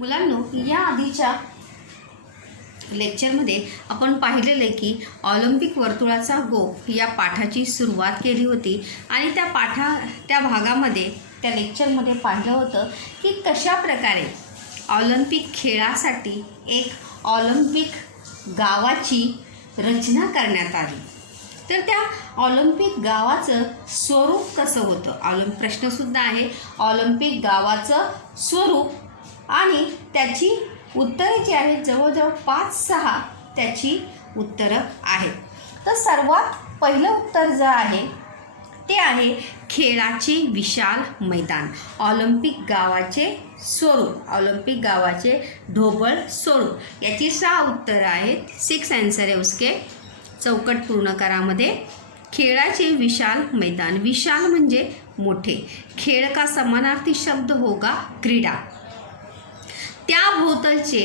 मुलांनो, या आधीच्या लेक्चरमध्ये आपण पाहिलेलं आहे की ऑलिम्पिक वर्तुळाचा गोफ या पाठाची सुरुवात केली होती आणि त्या भागामध्ये त्या लेक्चरमध्ये पाहिलं होतं की कशा प्रकारे ऑलिम्पिक खेळासाठी एक ऑलिम्पिक गावाची रचना करण्यात आली। तर त्या ऑलिम्पिक गावाचं स्वरूप कसं होतं, प्रश्नसुद्धा आहे ऑलिम्पिक गावाचं स्वरूप, आणि त्याची उत्तरे जी आहेत जवळजवळ 5-6 त्याची उत्तरं आहेत। तर सर्वात पहिलं उत्तर जे आहे ते आहे खेळाचे विशाल मैदान। ऑलिम्पिक गावाचे स्वरूप, ऑलिम्पिक गावाचे ढोबळ स्वरूप, याची 6 उत्तरं आहेत। 6 आन्सर है उसके। चौकट पूर्ण करामध्ये खेळाचे विशाल मैदान, विशाल म्हणजे मोठे, खेळ का समानार्थी शब्द होगा क्रीडा। त्या भोवतालचे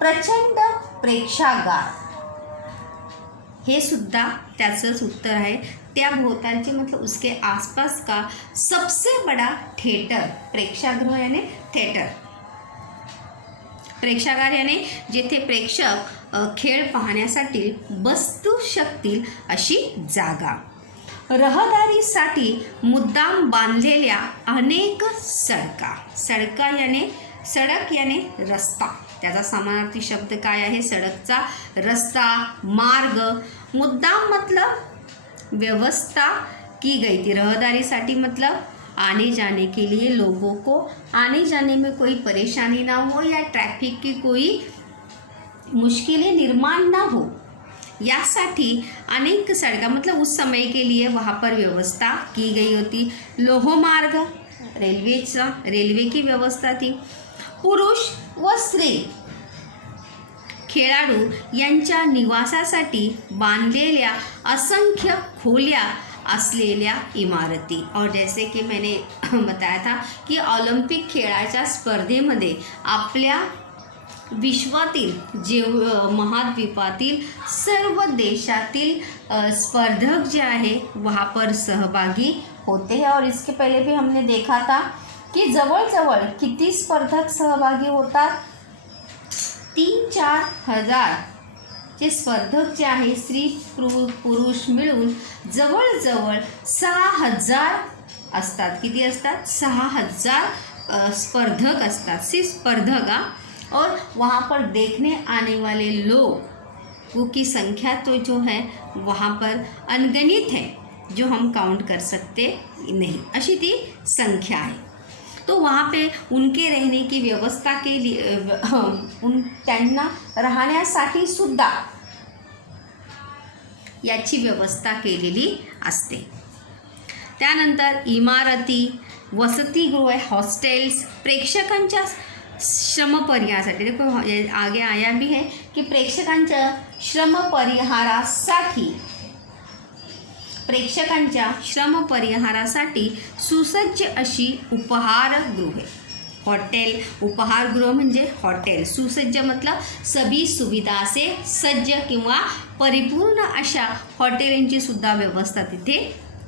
प्रचंड प्रेक्षागार, हे सुद्धा त्याचंच उत्तर आहे। त्या भोवतालचे मतलब उसके आसपास का सबसे बड़ा थिएटर, प्रेक्षागृह यानी थिएटर, प्रेक्षागार यानी जेथे प्रेक्षक खेळ पाहण्यासाठी बसू शकतील अशी जागा। रहदारीसाठी मुद्दाम बांधलेल्या अनेक सडका, सडक याने रस्ता, त्याचा समानार्थी शब्द काय आहे, सडकचा रस्ता, मार्ग। मुद्दाम मतलब व्यवस्था की गई थी, रहदारीसाठी मतलब आने जाने के लिए लोगों को आने जाने में कोई परेशानी ना हो या ट्रैफिक की कोई मुश्किलें निर्माण ना हो, यासाठी अनेक सड़का मतलब उस समय के लिए वहाँ पर व्यवस्था की गई होती। लोह मार्ग, रेल्वे की व्यवस्था थी। पुरुष व स्त्री खेळाडू यांच्या निवासासाठी बांधलेल्या असंख्य खोल्या असलेल्या इमारती। और जैसे कि मैंने बताया था कि ऑलिम्पिक खेळाच्या स्पर्धेमध्ये आपल्या विश्वातील जे महाद्वीपातील सर्व देशातील स्पर्धक जे आहे वहाँ पर सहभागी होते हैं। और इसके पहले भी हमने देखा था कि जवळ किती स्पर्धक सहभागी होतात, 3-4 हजार जे स्पर्धक जे आहे स्त्री पुरुष मिळून जवळ 6000 असतात। किती असतात? 6000 स्पर्धक असतात, सिर्फ स्पर्धक। और वहाँ पर देखने आने वाले लोगों की संख्या तो जो है वहाँ पर अनगिनत है, जो हम काउंट कर सकते नहीं, अशी ती संख्या है। तो वहाँ पे उनके रहने की व्यवस्था के लिए त्यांना राहण्यासाठी सुद्धा याची व्यवस्था केलेली असते। त्यानंतर इमारती, वसतिगृह, हॉस्टेल्स, प्रेक्षकांच्या श्रमपरिहारासाठी, देखो आगे आया भी है कि प्रेक्षकांच्या श्रमपरिहारासाठी सुसज्ज अशी उपहारगृहे, हॉटेल, उपहारगृह म्हणजे हॉटेल, सुसज्ज मतलब सभी सुविधा से सज्ज किंवा परिपूर्ण अशा हॉटेलांची सुद्धा व्यवस्था तिथे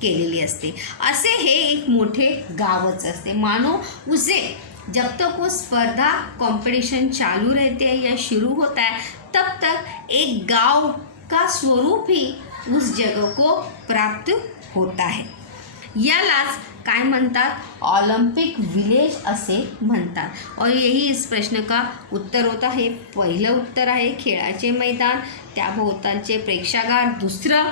केलेली असते। असे हे एक मोठे गावच असते। मानो उसे जब तक वो स्पर्धा कंपटीशन चालू रहते हैं या शुरू होता है तब तक एक गांव का स्वरूप ही उस जगह को प्राप्त होता है। यालाच काय म्हणतात? ऑलिम्पिक विलेज असे म्हणतात। और यही इस प्रश्न का उत्तर होता है। पहिलं उत्तर आहे खेळाचे मैदान, त्या भोवतालचे प्रेक्षागार। दुसरं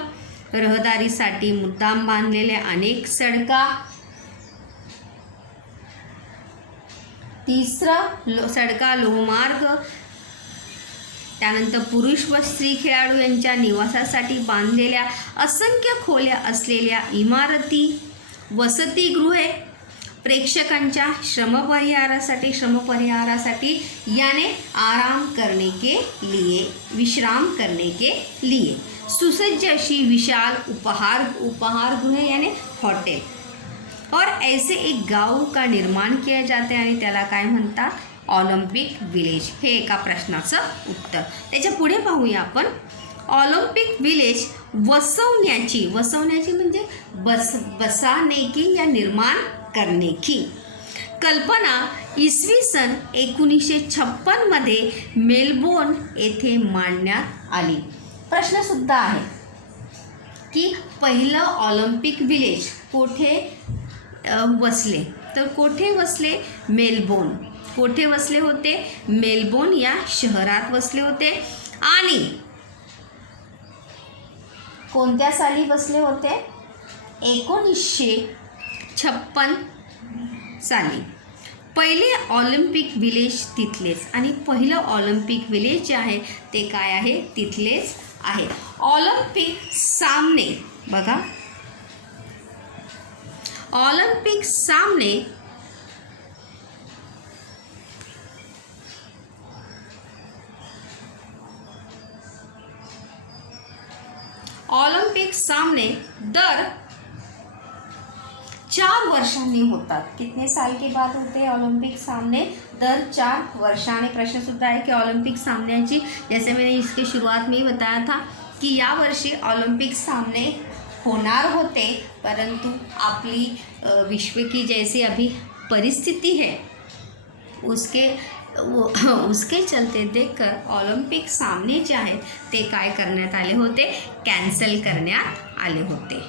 रहदारीसाठी मुद्दाम बांधलेले अनेक सडका। तिसरं सडका, लोहमार्ग। त्यानंतर पुरुष व स्त्री खेळाडू यांच्या निवासासाठी बांधलेल्या असंख्य खोल्या असलेल्या इमारती, वसतिगृहे, प्रेक्षकांच्या श्रमपरिहारासाठी याने विश्राम करने के लिए सुसज्ज अशी विशाल उपहारगृहे यानी हॉटेल। और ऐसे एक गाव का निर्माण किया जाते आणि त्याला काय म्हणतात? Olympic village. हे एका प्रश्नाचं उत्तर। त्याच्या पुढे पाहूया आपण। ऑलिम्पिक विलेज वसवण्याची म्हणजे बसाने की या निर्माण करने की कल्पना इसवी सन 1956मध्ये मेलबोर्न येथे मांडण्यात आली. प्रश्नसुद्धा आहे की पहिलं ऑलिम्पिक विलेज कोठे वसले, तर कोठे वसले? मेलबोर्न. कोठे वसले होते? मेलबोर्न या शहरात वसले होते. आणि कोणत्या साली वसले होते? 1956 साली. पहिले ऑलिम्पिक विलेज तिथलेच, आणि पहिलं ऑलिम्पिक विलेज जे आहे ते काय आहे? तिथलेच आहे. ऑलिम्पिक सामने बघा, ऑलिम्पिक सामने ऑलिम्पिक सामने दर 4 वर्षांनी होतात. कितने साल के बाद होते ऑलिम्पिक सामने? दर 4 वर्षांनी. प्रश्न सुद्धा है कि ऑलिम्पिक सामन्याची, जैसे मैंने इसकी शुरुआत में ही बताया था कि या वर्षी ऑलिम्पिक सामने होणार होते, परंतु आपली विश्व की जैसी अभी परिस्थिति है उसके चलते देखकर ऑलिम्पिक सामने जे आहेत ते काय करण्यात आले होते? कॅन्सल करण्यात आले होते.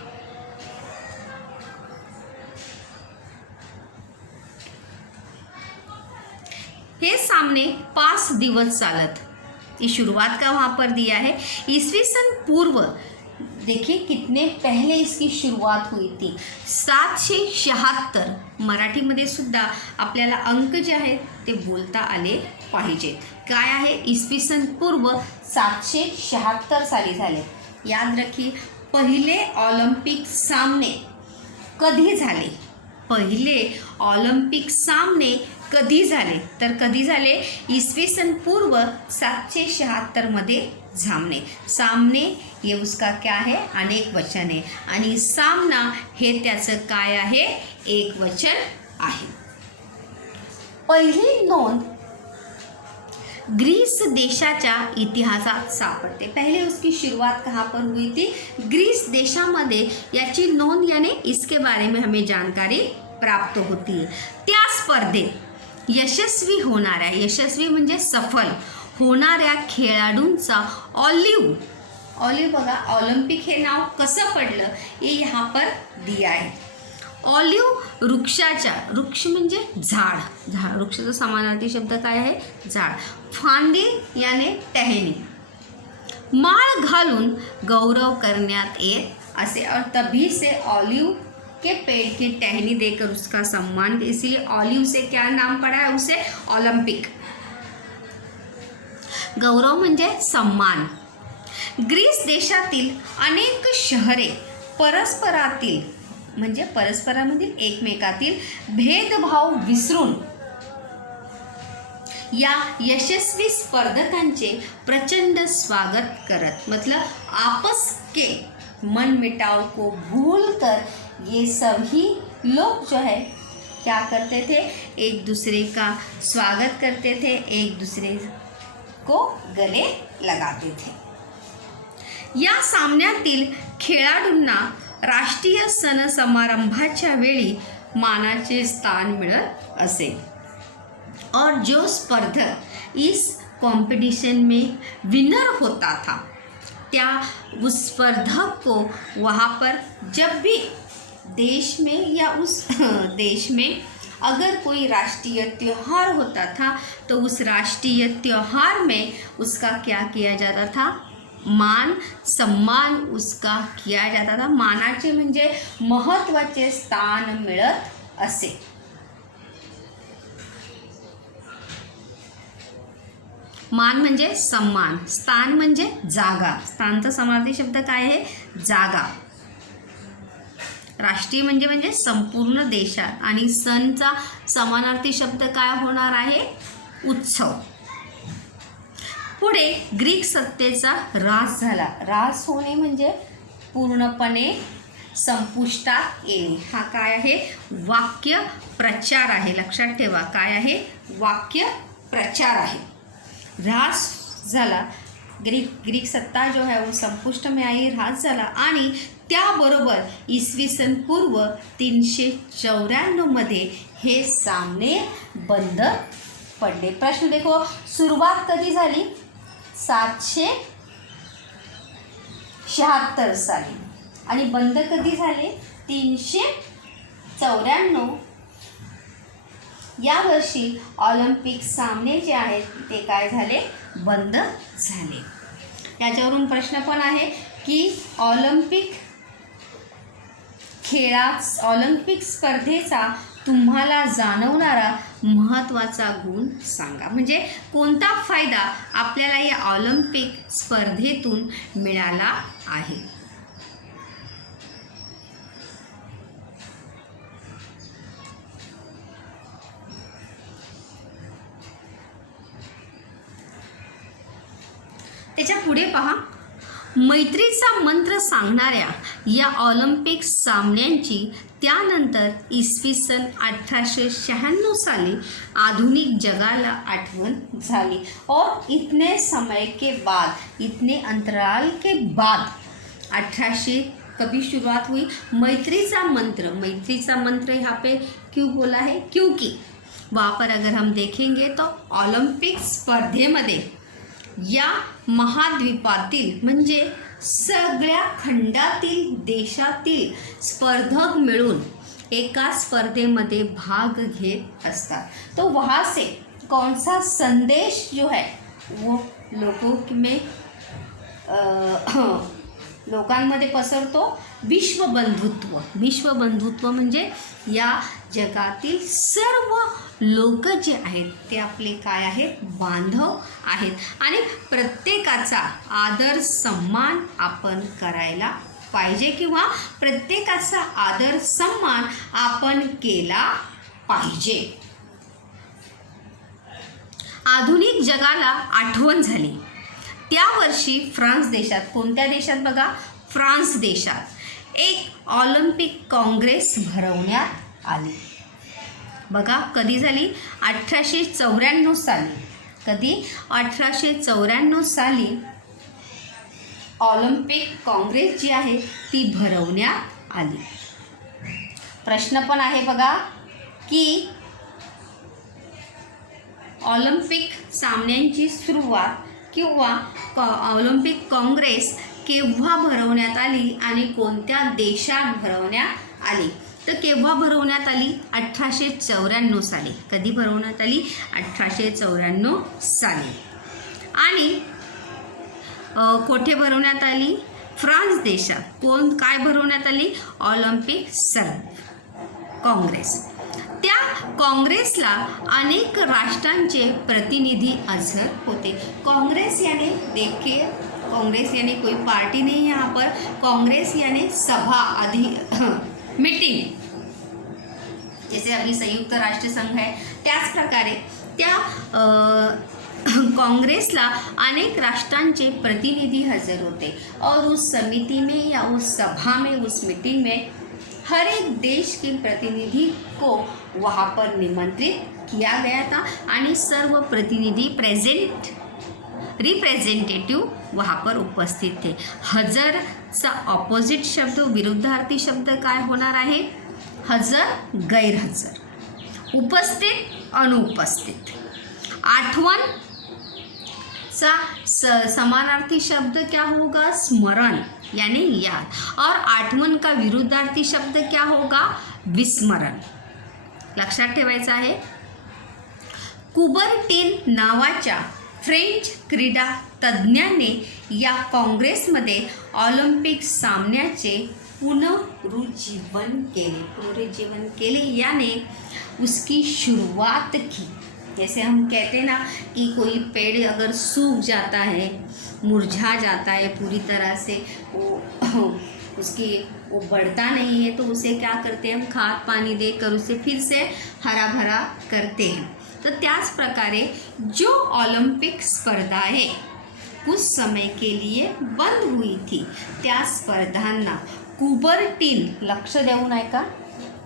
ये सामने 5 दिवस चालत. ये शुरुआत का वहाँ पर दिया है. ईस्वी सन पूर्व, देखिए कितने पहले इसकी शुरुआत हुई थी. 776. मराठीमध्ये सुद्धा आपल्याला अंक जे आहेत ते बोलता आले पाहिजेत. काय आहे? इसवी सन पूर्व 776 साली झाले. याद रखिए, पहिले ऑलिम्पिक सामने कधी झाले? पहिले ऑलिम्पिक सामने कधी झाले? तर कधी झाले? इसवी सन पूर्व 776मध्ये झामने. सामने ये उसका क्या है? अनेक वचन आहे, आणि सामना हे त्याचं काय आहे? एक वचन आहे. पहिली नोंद ग्रीस देशाच्या इतिहासात सापडते. पहले उसकी शुरुआत कहाँ पर हुई थी? ग्रीस देशामध्ये याची नोंद, यानी इसके बारे में हमें जानकारी प्राप्त होती है. त्या स्पर्धेत यशस्वी होणाऱ्या, यशस्वी म्हणजे सफल होणाऱ्या खेळाडूंचा ऑलिव्ह बघा, ऑलिम्पिक हे नाव कसं पडलं हे यहाँ पर दिया आहे. ऑलिव्ह वृक्षाच्या, वृक्ष म्हणजे झाड, वृक्षाचा समानार्थी शब्द काय आहे? झाड. फांदी याने टहनी, माळ घालून गौरव करण्यात येत असे, और तभी से ऑलिव्ह के पेड़ की टहनी देकर उसका सम्मान, इसीलिए ऑलिव से क्या नाम पड़ा है? उसे ऑलिम्पिक. गौरव म्हणजे सम्मान. ग्रीस देशातील अनेक शहरे परस्परातील, म्हणजे परस्परामधील एकमेकातील भेदभाव विसरून या यशस्वी स्पर्धकांचे प्रचंड स्वागत करत, मतलब आपस के मन मिटाव को भूलकर ये सभी लोग जो है क्या करते थे? एक दूसरे का स्वागत करते थे, एक दूसरे को गले लगाते थे. या सामन्यातील खेळाडूंना राष्ट्रीय सण समारंभाच्या वेळी मानाचे स्थान मिळत असे, और जो स्पर्धक इस कंपटीशन में विनर होता था, त्या उस स्पर्धक को वहाँ पर जब भी देश में या उस देश में अगर कोई राष्ट्रीय त्यौहार होता था, तो उस राष्ट्रीय त्यौहार में उसका क्या किया जाता था? मान सम्मान उसका किया जाता था. मानाचे म्हणजे महत्त्वाचे स्थान मिळत असे. मान म्हणजे सम्मान, स्थान म्हणजे जागा. स्थानचा समानार्थी शब्द काय आहे? जागा. राष्ट्रीय म्हणजे संपूर्ण देशात, आणि सणचा समानार्थी शब्द काय होणार आहे? उत्सव. पुढे ग्रीक सत्तेचा ऱ्हास झाला. ऱ्हास होणे म्हणजे पूर्णपणे संपुष्टात येणे. हा काय आहे? वाक्य प्रचार आहे. लक्षात ठेवा, काय आहे? वाक्य प्रचार आहे. ऱ्हास झाला, ग्रीक सत्ता जो है वो संपुष्ट में आई, ऱ्हास झाला, आणि त्याबरोबर इसवी सन पूर्व 394मध्ये हे सामने बंद पडले. प्रश्न देखो, सुरुवात कधी झाली? 776 साली आणि बंद कधी झाले? 394. यावर्षी ऑलिम्पिक सामने जे आहेत ते काय झाले? बंद झाले. याच्यावरून प्रश्न पण आहे की ऑलिम्पिक स्पर्धेचा तुम्हाला जाणवणारा महत्त्वाचा गुण सांगा. म्हणजे कोणता फायदा आपल्याला या ऑलिम्पिक स्पर्धेतून मिळाला आहे? त्याच्या पुढे पहा, मैत्रीचा मंत्र सांगणाऱ्या या ऑलिम्पिक सामन्यांची त्यानंतर इसवी सन 1896 साली आधुनिक जगाला आठवण झाली. और इतने समय के बाद, इतने अंतराल के बाद 1800 कभी शुरुआत हुई? मैत्रीचा मंत्र यहाँ पे क्यों बोला है? क्योंकि वहाँ पर अगर हम देखेंगे तो ऑलिम्पिक स्पर्धेमध्ये या महाद्वीपातील म्हणजे सगळ्या खंडातील देशातील स्पर्धक मिळून एका स्पर्धेमध्ये भाग घेत असतात. तो वहाँ से कौन सा संदेश जो है वो लोकांमध्ये पसरतो? विश्वबंधुत्व म्हणजे या जगातील सर्व लोक जे आहेत ते आपले काय आहेत? बांधव आहेत. आणि प्रत्येकाचा आदर सन्मान आपण करायला पाहिजे किंवा प्रत्येकाचा आदर सन्मान आपण केला पाहिजे. आधुनिक जगाला आठवण झाली. त्या वर्षी फ्रान्स देशात, कोणत्या देशात बघा? फ्रान्स देशात एक ऑलिम्पिक काँग्रेस भरवण्यात आली. बघा कधी झाली? 1894 साली. कधी? 1894 साली ऑलिम्पिक काँग्रेस जी आहे ती भरवण्यात आली. प्रश्न पण आहे बघा की ऑलिम्पिक सामन्यांची सुरुवात किंवा ऑलिम्पिक काँग्रेस केव्हा भरवण्यात आली आणि कोणत्या देशात भरवण्यात आली? तर केव्हा भरवण्यात आली? 1894 साली. कधी भरवण्यात आली? 1894 साली. आणि कोठे भरवण्यात आली? फ्रान्स देशात. काय भरवण्यात आली? ऑलिम्पिक काँग्रेस. त्या काँग्रेसला अनेक राष्ट्रांचे प्रतिनिधी हजर होते. काँग्रेस यानी कोई पार्टी नहीं यहाँ पर. काँग्रेस यानी सभा, मीटिंग, जैसे अभी संयुक्त राष्ट्र संघ है त्याच प्रकारे त्या काँग्रेसला अनेक राष्ट्रांचे प्रतिनिधी हजर होते. और उस समिति में या उस सभा में, उस मीटिंग में हर एक देश के प्रतिनिधि को वहाँ पर निमंत्रित किया गया था आणि सर्व प्रतिनिधी रिप्रेझेंटेटिव्ह वहाँ पर उपस्थित थे. हजरचा ऑपोजिट शब्द, विरुद्धार्थी शब्द काय होणार आहे? हजर, गैरहजर. उपस्थित, अनुपस्थित. आठवण सा समानार्थी शब्द क्या होगा? स्मरण यानी याद. और आठवण का विरुद्धार्थी शब्द क्या होगा? विस्मरण. लक्षात ठेवायचं आहे. कुबर्टीन नावाच्या फ्रेंच क्रीडा तज्ज्ञाने या काँग्रेसमध्ये ऑलिम्पिक सामन्याचे पुनरुज्जीवन केले यानी उसकी शुरुआत की. जैसे हम कहते हैं ना कि कोई पेड़ अगर सूख जाता है, मुरझा जाता है पूरी तरह से, वो बढ़ता नहीं है, तो उसे क्या करते हैं? हम खाद पानी देकर उसे फिर से हरा भरा करते हैं. तर त्याच प्रकारे जो ऑलिम्पिक स्पर्धा है कुछ समय के लिए बंद हुई थी, त्या स्पर्धांना कुबर्टीन, लक्ष देऊन ऐका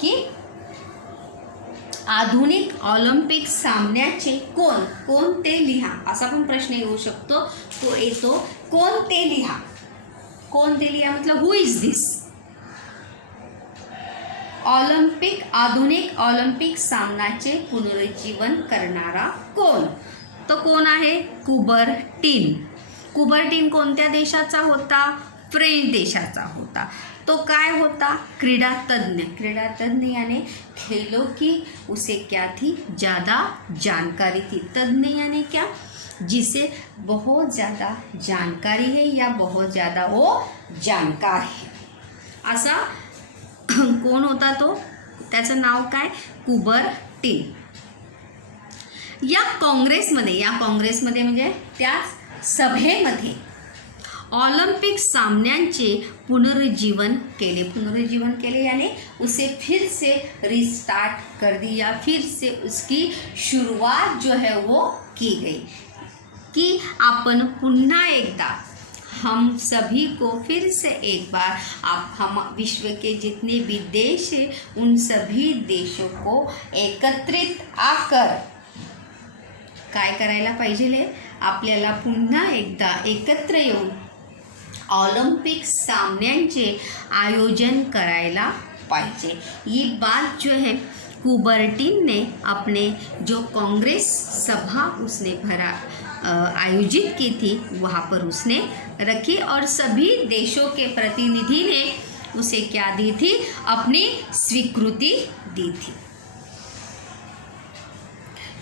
की आधुनिक ऑलिम्पिक सामन्याचे कोणते लिहा, असा पण प्रश्न येऊ शकतो. तो येतो कोणते लिहा मतलब हु इज दिस. आधुनिक ऑलिम्पिक सामन्याचे पुनरुज्जीवन करणारा कोण? तो कोण आहे? कुबर्टीन. कुबर्टीन कोणत्या देशाचा होता? फ्रेंच देशाचा होता. तो काय होता? क्रीडा तज्ञ यानी खेलों की उसे क्या थी? ज़्यादा जानकारी थी. तज्ञ यानी क्या? जिसे बहुत ज़्यादा जानकारी है या बहुत ज़्यादा वो जानकार है. असा कोण होता तो? त्याचं नाव काय? कुबर्टीन. या काँग्रेसमध्ये म्हणजे त्या सभेमध्ये ऑलिम्पिक सामन्यांचे पुनरुज्जीवन केले यानी उसे फिर से रिस्टार्ट कर दिया, फिर से उसकी शुरुआत जो है वो की गई कि आपण पुन्हा एकदा हम सभी को फिर से एक बार हम विश्व के जितने भी देश हैं उन सभी देशों को एकत्रित आकर काय करायला पाहिजे? आपल्याला पुन्हा एकदा एकत्र येऊन ऑलिम्पिक सामन्यांचे आयोजन करायला पाहिजे. ये बात जो है कुबर्टीन ने अपने जो कांग्रेस सभा उसने आयोजित की थी वहाँ पर उसने रखी और सभी देशों के प्रतिनिधि ने उसे क्या दी थी? अपनी स्वीकृति दी थी.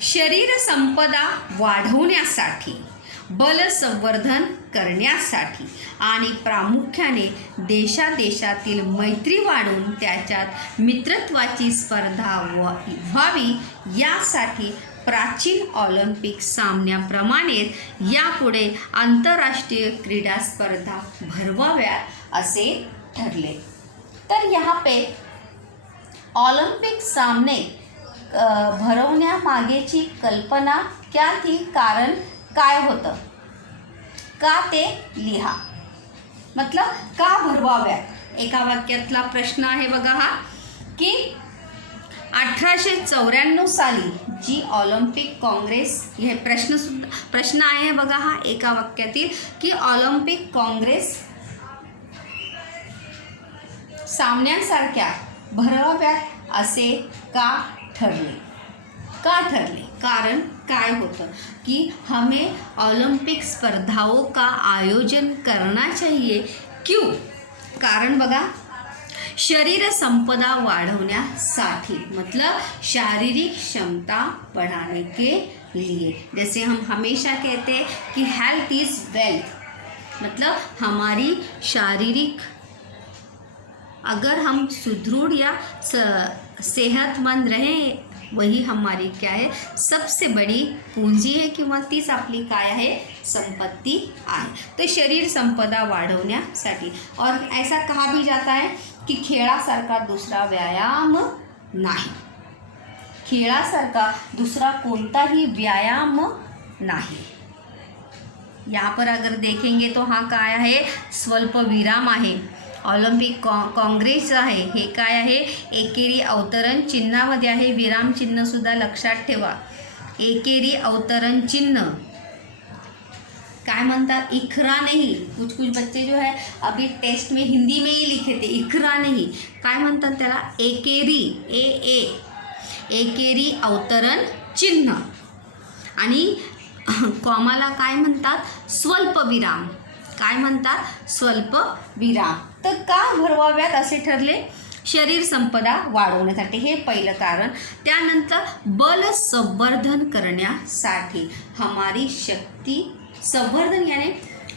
शरीर संपदा वाढवण्यासाठी, बलसंवर्धन करण्यासाठी आणि प्रामुख्याने देशादेशातील मैत्री वाढून त्याच्यात मित्रत्वाची स्पर्धा व्हावी यासाठी प्राचीन ऑलिम्पिक सामन्याप्रमाणेच यापुढे आंतरराष्ट्रीय क्रीडा स्पर्धा भरवाव्यात असे ठरले. तर यहाँ पे ऑलिम्पिक सामने भरवण्यामागेची कल्पना क्या थी? कारण काय होतं? का ते लिहा. मतलब का भरवाव्यात? एका वाक्यातला प्रश्न आहे बघा हा, की 1894 साली जी ऑलिम्पिक काँग्रेस, हे प्रश्न आहे बघा हा एका वाक्यातील, की ऑलिम्पिक काँग्रेस सामन्यांसारख्या भरवाव्यात असे का ठरले? कारण काय होतं कि हमें ओलंपिक स्पर्धाओं का आयोजन करना चाहिए. क्यों? कारण बघा, शरीर संपदा वाढवण्यासाठी, मतलब शारीरिक क्षमता बढ़ाने के लिए. जैसे हम हमेशा कहते हैं कि हेल्थ इज़ वेल्थ, मतलब हमारी शारीरिक, अगर हम सुदृढ़ या सेहतमंद रहें वही हमारी क्या है? सबसे बड़ी पूंजी है किंवा तीच आपली काय आहे? संपत्ती आहे. तो शरीर संपदा वाढवण्यासाठी. और ऐसा कहा भी जाता है कि खेळासारखा दूसरा व्यायाम नाही. खेळासारखा दूसरा कोणताही व्यायाम नाही. यहाँ पर अगर देखेंगे तो हा काय आहे? स्वल्प विराम आहे. ऑलिम्पिक काँग्रेस आहे हे काय आहे? एकेरी अवतरण चिन्हामध्ये आहे. विराम चिन्ह सुद्धा लक्षात ठेवा. एकेरी अवतरण चिन्ह काय म्हणतात? इखरा नहीं. कुछ बच्चे जो है अभी टेस्ट में हिंदी में ही लिखे थे, इखरा नहीं. काय म्हणतात त्याला? एकेरी, एकेरी अवतरण चिन्ह. आणि कॉमाला काय म्हणतात? स्वल्प विराम. काय म्हणतात? स्वल्प विराम. तर का भरवाव्यात असे ठरले? शरीर संपदा वाढवण्यासाठी, हे पहिलं कारण. त्यानंतर बल संवर्धन करण्यासाठी, हमारी शक्ति संवर्धन यानी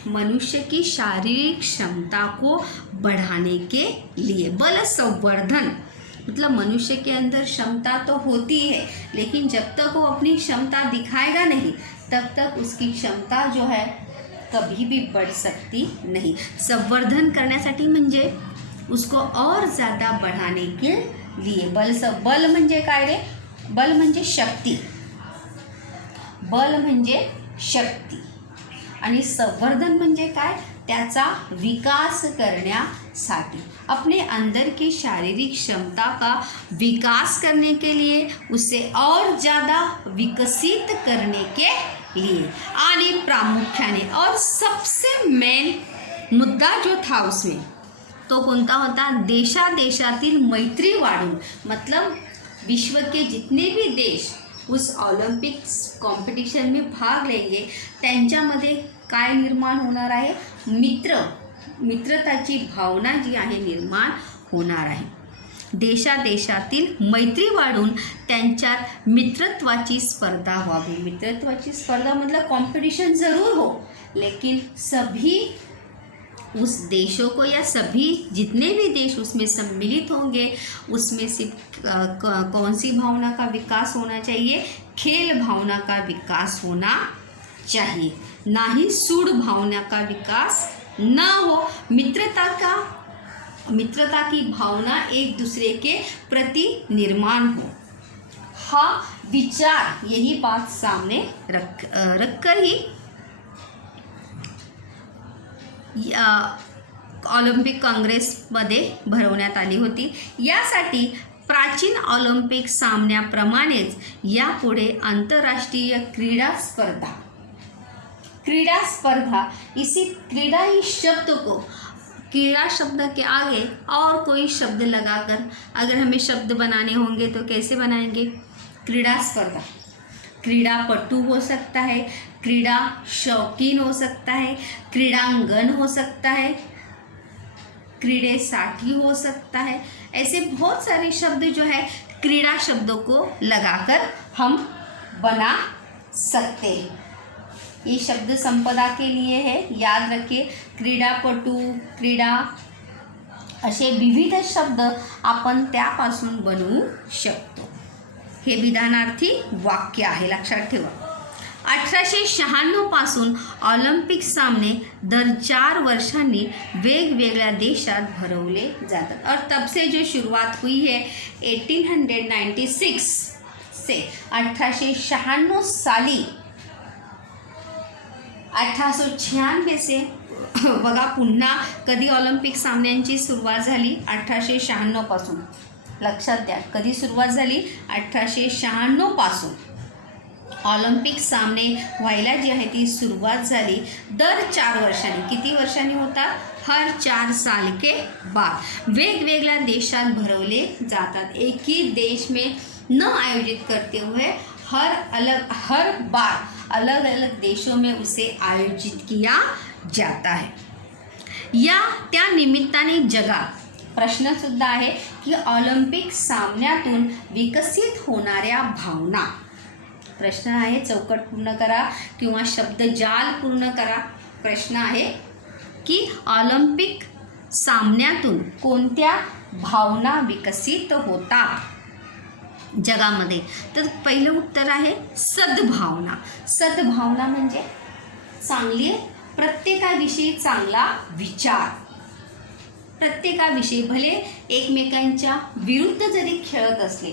मनुष्य की शारीरिक क्षमता को बढ़ाने के लिए. बल संवर्धन मतलब मनुष्य के अंदर क्षमता तो होती है, लेकिन जब तक वो अपनी क्षमता दिखाएगा नहीं तब तक उसकी क्षमता जो है कभी भी बढ़ सकती नहीं. संवर्धन करण्यासाठी म्हणजे उसको और ज़्यादा बढ़ाने के लिए. बल म्हणजे काय रे? बल म्हणजे शक्ती. बल म्हणजे शक्ती आणि संवर्धन म्हणजे काय? त्याचा विकास करण्यासाठी. अपने अंदर की शारीरिक क्षमता का विकास करने के लिए, उसे और ज़्यादा विकसित करने के लिए. आणि प्रामुख्याने और सबसे मेन मुद्दा जो था उसमें तो कोणता होता? देशादेशातील मैत्री वाढून, मतलब विश्व के जितने भी देश उस ओलंपिक्स कॉम्पिटिशन में भाग लेंगे त्यांच्यामध्ये काय निर्माण होणार आहे? मित्रताची भावना जी आहे निर्माण होणार आहे. देशादेशातील मैत्री वाढून त्यांच्यात मित्रत्वाची स्पर्धा व्हावी. मित्रत्वाची स्पर्धा मतलब कंपटीशन ज़रूर हो, लेकिन सभी उस देशों को या सभी जितने भी देश उसमें सम्मिलित होंगे उसमें सिर्फ कौन सी भावना का विकास होना चाहिए? खेल भावना का विकास होना चाहिए, ना ही सूढ़ भावना का विकास ना हो. मित्रता की भावना एक दूसरे के प्रति निर्माण हो. हाँ विचार, यही बात सामने रख कर ही ऑलिम्पिक काँग्रेसमध्ये भरवण्यात आली होती. यासाठी प्राचीन ऑलिम्पिक सामन्याप्रमाणेच यापुढे आंतरराष्ट्रीय क्रीडा स्पर्धा इसी क्रीडा ही शब्द को क्रीड़ा शब्द के आगे और कोई शब्द लगाकर अगर हमें शब्द बनाने होंगे तो कैसे बनाएंगे? क्रीड़ा स्पर्धा. क्रीड़ापटु हो सकता है, क्रीड़ा शौकीन हो सकता है, क्रीड़ांगन हो सकता है, क्रीड़ेसाठी हो सकता है. ऐसे बहुत सारे शब्द जो है क्रीड़ा शब्दों को लगाकर हम बना सकते हैं. ये शब्द संपदा के लिए है, याद रखिए. क्रीडापटू, क्रीडा असे विविध शब्द आपण त्यापासून बनवू शकतो. हे विधानार्थी वाक्य आहे, लक्षात ठेवा. 1896 पासून ऑलिम्पिक सामने दर 4 वर्षांनी वेगवेगळ्या देशात भरवले जातात. और तब से जो शुरुआत हुई है 1896 से 1896 साली 1896 से बघा पुन्हा कधी ऑलिम्पिक सामन्यांची सुरुवात झाली? 1896 पासून. लक्षात द्या, कधी सुरुवात झाली? 1896 पासून ऑलिम्पिक सामने व्हायला जी आहे ती सुरुवात झाली. दर 4 वर्षांनी, किती वर्षांनी होतात? हर 4 साल के बाद वेगवेगळ्या देशात भरवले जातात. एक ही देश में न आयोजित करते हुए हर बार अलग अलग देशों में उसे आयोजित किया जाता है. या त्या निमित्ताने जगात प्रश्नसुद्धा आहे की ऑलिम्पिक सामन्यातून विकसित होणाऱ्या भावना. प्रश्न आहे, चौकट पूर्ण करा किंवा शब्दजाल पूर्ण करा. प्रश्न आहे की ऑलिम्पिक सामन्यातून कोणत्या भावना विकसित होतात जगामध्ये? तर पहिलं उत्तर आहे सद्भावना. सद्भावना म्हणजे चांगली, प्रत्येकाविषयी चांगला विचार. प्रत्येकाविषयी भले एकमेकांच्या विरुद्ध जरी खेळत असले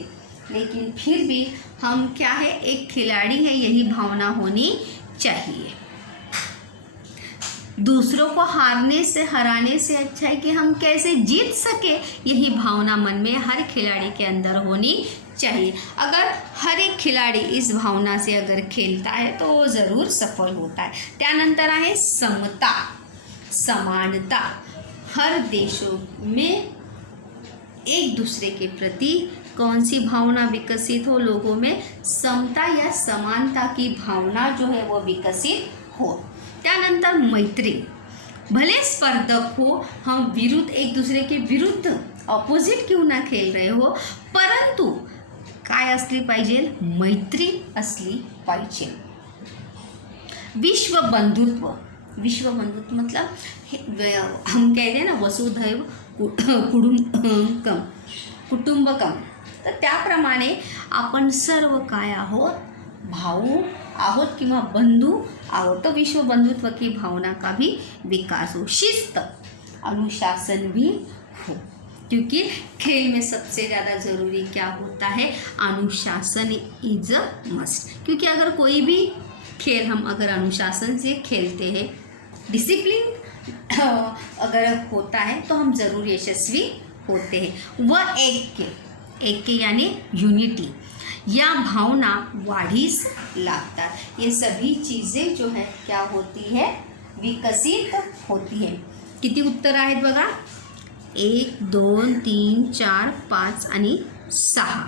लेकिन फिर भी हम क्या है, एक खिलाड़ी है, यही भावना होनी चाहिए. दूसरों को हराने से अच्छा है कि हम कैसे जीत सके, यही भावना मन में हर खिलाड़ी के अंदर होनी चाहिए. अगर हर एक खिलाड़ी इस भावना से अगर खेलता है तो वो ज़रूर सफल होता है. त्यानंतर आहे समता, समानता. हर देशों में एक दूसरे के प्रति कौन सी भावना विकसित हो? लोगों में समता या समानता की भावना जो है वो विकसित हो. त्यानंतर मैत्री. भले स्पर्धक हो, हम विरुद्ध, एक दूसरे के विरुद्ध ऑपोजिट क्यों ना खेल रहे हो, परंतु काय असली पाहिजे? मैत्री असली पाहिजे. विश्व बंधुत्व. विश्व बंधुत्व मतलब हम कहते हैं ना वसुधैव कुटुंबकम. तर त्याप्रमाणे आपण सर्व काय आहोत? भाऊ आहोत किंवा बंधू आहोत. तो विश्व बंधुत्व की भावना का भी विकास हो. शिस्त, अनुशासन भी हो, क्योंकि खेल में सबसे ज़्यादा ज़रूरी क्या होता है? अनुशासन इज अ मस्ट. क्योंकि अगर कोई भी खेल हम अगर अनुशासन से खेलते हैं, डिसिप्लिन अगर होता है तो हम ज़रूर यशस्वी होते हैं. व ऐक्य यानी यूनिटी, या भावना वाढीस लागतात. ये सभी चीज़ें जो है क्या होती है? विकसित होती है. किती उत्तर आहेत बघा? 1 2 3 4 5 आणि 6.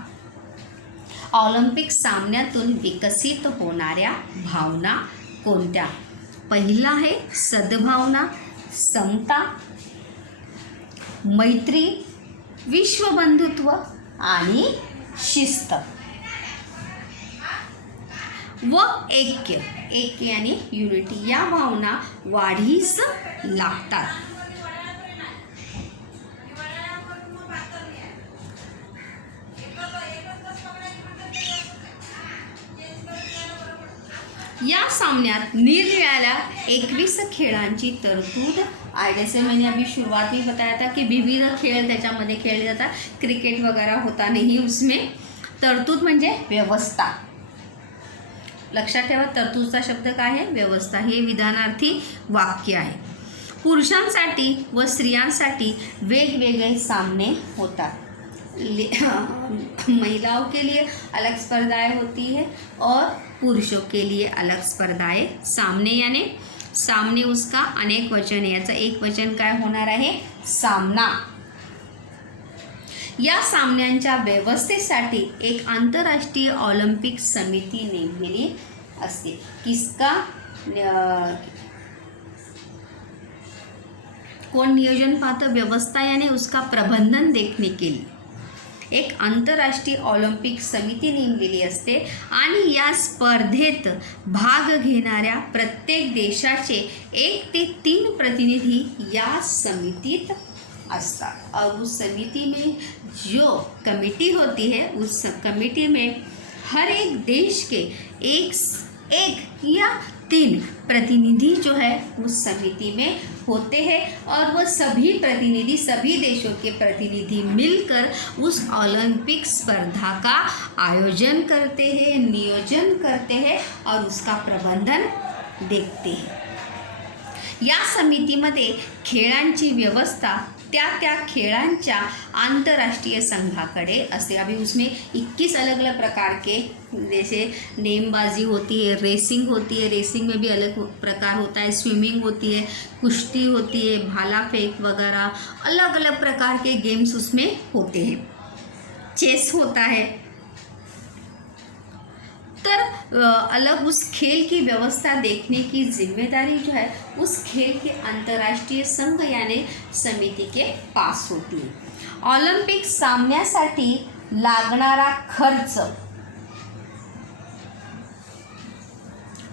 ऑलिम्पिक सामन्यातून विकसित होणाऱ्या भावना कोणत्या? पहिला आहे सद्भावना, समता, मैत्री, विश्वबंधुत्व आणि शिस्त व ऐक्य. ऐक्य आणि युनिटी या भावना वाढीस लागतात. या सामन्यात निरनिराळ्या 21 खेळांची तरतूद आहे. जैसे मैंने अभी शुरुआत में बताया था कि विविध खेळ त्याच्यामध्ये खेळले जातात. क्रिकेट वगैरह होता नहीं उसमें. तरतूद म्हणजे व्यवस्था. लक्षात ठेवा, तरतूदचा शब्द काय आहे? व्यवस्था. हे विधानार्थी वाक्य आहे. पुरुषांसाठी व स्त्रियांसाठी वेगवेगळे सामने होतात. महिलाओं के लिए अलग स्पर्धाएं होती है और पुरुषों के लिए अलग स्पर्धाएं. सामने यानी सामने उसका अनेक वचन आहे. याचं एक वचन काय होणार आहे? सामना. या सामन्यांच्या व्यवस्थेसाठी एक आंतरराष्ट्रीय ऑलिम्पिक समिती नेमलेली असते. किसका कौन नियोजन पाहतं? व्यवस्था यानी उसका प्रबंधन देखने के लिए एक आंतरराष्ट्रीय ऑलिम्पिक समिती नेमलेली असते आणि या स्पर्धेत भाग घेणाऱ्या प्रत्येक देशाचे 1 ते 3 प्रतिनिधी या समितीत असतात. और उस समिति में जो कमेटी होती है, उस कमेटी में हर एक देश के एक या 3 प्रतिनिधि जो है उस समिति में होते हैं और वह सभी प्रतिनिधि, सभी देशों के प्रतिनिधि मिलकर उस ओलंपिक स्पर्धा का आयोजन करते हैं, नियोजन करते हैं और उसका प्रबंधन देखते हैं. या समितीमध्ये खेळांची व्यवस्था त्या खेळांच्या आंतरराष्ट्रीय संघाकडे असते. अभी उसमें 21 अलग अलग प्रकार के, जैसे नेमबाजी होती है, रेसिंग होती है, रेसिंग में भी अलग प्रकार होता है, स्विमिंग होती है, कुश्ती होती है, भाला फेंक वगैरह अलग अलग प्रकार के गेम्स उसमें होते हैं. चेस होता है. तर अलग उस खेल की व्यवस्था देखने की जिम्मेदारी जो है उस खेल के अंतर्राष्ट्रीय संघ यानी समिति के पास होती है. ऑलिम्पिक सामन्यासाठी लागणारा खर्च,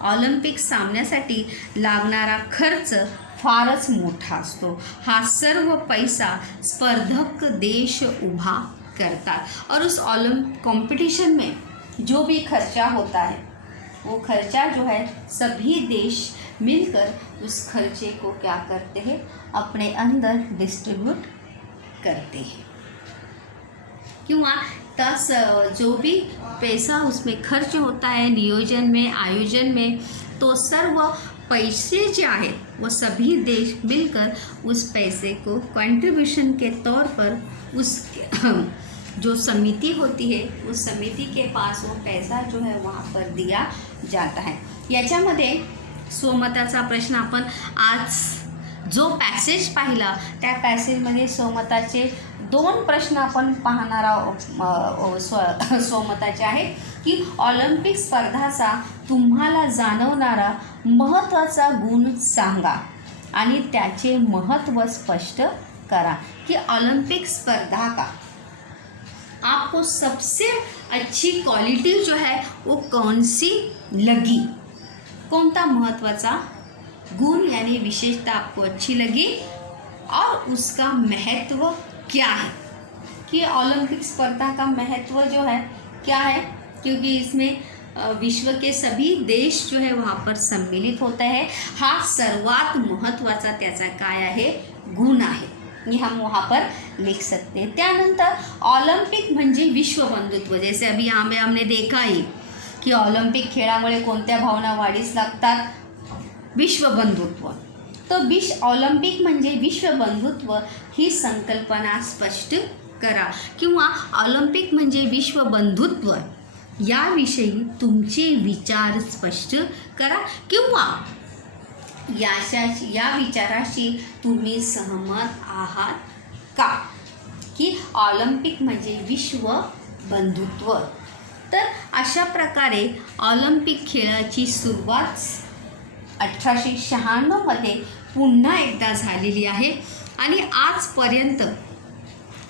ऑलिम्पिक सामन्यासाठी लागणारा खर्च फारच मोठा असतो. हा सर्व पैसा स्पर्धक देश उभा करतात और उस ओलंपिक कंपटीशन में जो भी खर्चा होता है वो खर्चा जो है सभी देश मिलकर उस खर्चे को क्या करते हैं? अपने अंदर डिस्ट्रीब्यूट करते हैं. किंवा तस जो भी पैसा उसमें खर्च होता है नियोजन में, आयोजन में, तो सर्व पैसे जो आहेत वो सभी देश मिलकर उस पैसे को कंट्रीब्यूशन के तौर पर उस जो समिति होती है उस समिति के पास वो पैसा जो है वहाँ पर दिया जाता है. याच्यामध्ये स्वमताचा प्रश्न आपण आज जो पॅसेज पाहिला त्या पॅसेजमध्ये स्वमताचे 2 प्रश्न आपण पाहणार आहोत. स्वमताचे आहेत की ऑलिम्पिक स्पर्धाचा तुम्हाला जाणवणारा महत्त्वाचा गुण सांगा आणि त्याचे महत्त्व स्पष्ट करा. कि ऑलिम्पिक स्पर्धा का आपको सबसे अच्छी क्वालिटी जो है वो कौन सी लगी? कोणता महत्त्वाचा गुण यानी विशेषता आपको अच्छी लगी और उसका महत्व क्या है? कि ओलंपिक स्पर्धा का महत्व जो है क्या है? क्योंकि इसमें विश्व के सभी देश जो है वहाँ पर सम्मिलित होता है. हा सर्वात महत्त्वाचा त्याचा काय आहे? गुण आहे. ये हम वहाँ पर लिख सकते हैं. त्यानंतर ऑलिम्पिक म्हणजे विश्वबंधुत्व. जैसे अभी यहाँ पे हमने देखा ही कि ऑलिम्पिक खेळामुळे कोणत्या भावना वाढीस लागतात? विश्वबंधुत्व. तो ऑलिम्पिक म्हणजे विश्वबंधुत्व ही संकल्पना स्पष्ट करा किंवा ऑलिम्पिक म्हणजे विश्वबंधुत्व याविषयी तुमचे विचार स्पष्ट करा किंवा या विचाराशी तुम्ही सहमत आहात का की ऑलिम्पिक म्हणजे विश्व बंधुत्व. तर अशा प्रकारे ऑलिम्पिक खेळाची सुरुवात 1896मध्ये पुन्हा एकदा झालेली आहे आणि आजपर्यंत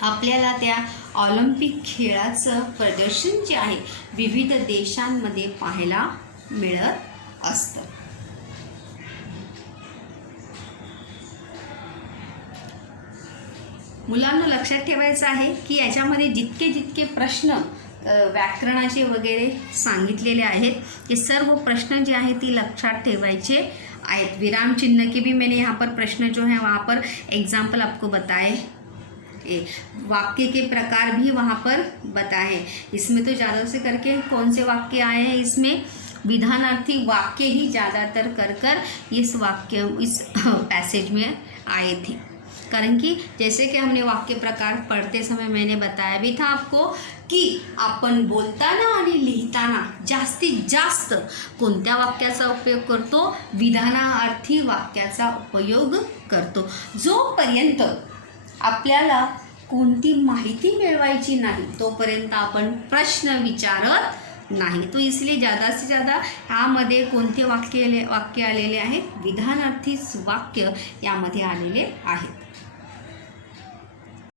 आपल्याला त्या ऑलिम्पिक खेळाचं प्रदर्शन जे आहे विविध देशांमध्ये पाहायला मिळत असतं. मुलांना लक्षात ठेवायचं आहे की याच्यामध्ये जितके प्रश्न व्याकरणाचे वगैरे सांगितलेले आहेत ते सर्व प्रश्न जे आहेत ती लक्षात ठेवायचे आहेत. विराम चिन्ह के भी मैंने यहाँ पर प्रश्न जो है वहाँ पर एग्जाम्पल आपको बताए, वाक्य के प्रकार भी वहाँ पर बताए. इसमें तो ज़्यादा से करके कौन से वाक्य आए हैं, इसमें विधानार्थी वाक्य ही ज़्यादातर कर इस पैसेज में आए थे. कारण की जैसे कि हमने वाक्य प्रकार पढ़ते समय मैंने बताया भी था आपको की आपण बोलताना आणि लिहिताना जास्तीत जास्त कोणत्या वाक्याचा उपयोग करतो, विधानार्थी वाक्याचा उपयोग करतो. जोपर्यंत आपल्याला कोणती माहिती मिळवायची नाही तोपर्यंत आपण प्रश्न विचारत नाही. तो इसलिए ज़्यादा से ज़्यादा ह्यामध्ये कोणते वाक्य आलेले आहेत, विधानार्थी वाक्य यामध्ये आलेले आहेत.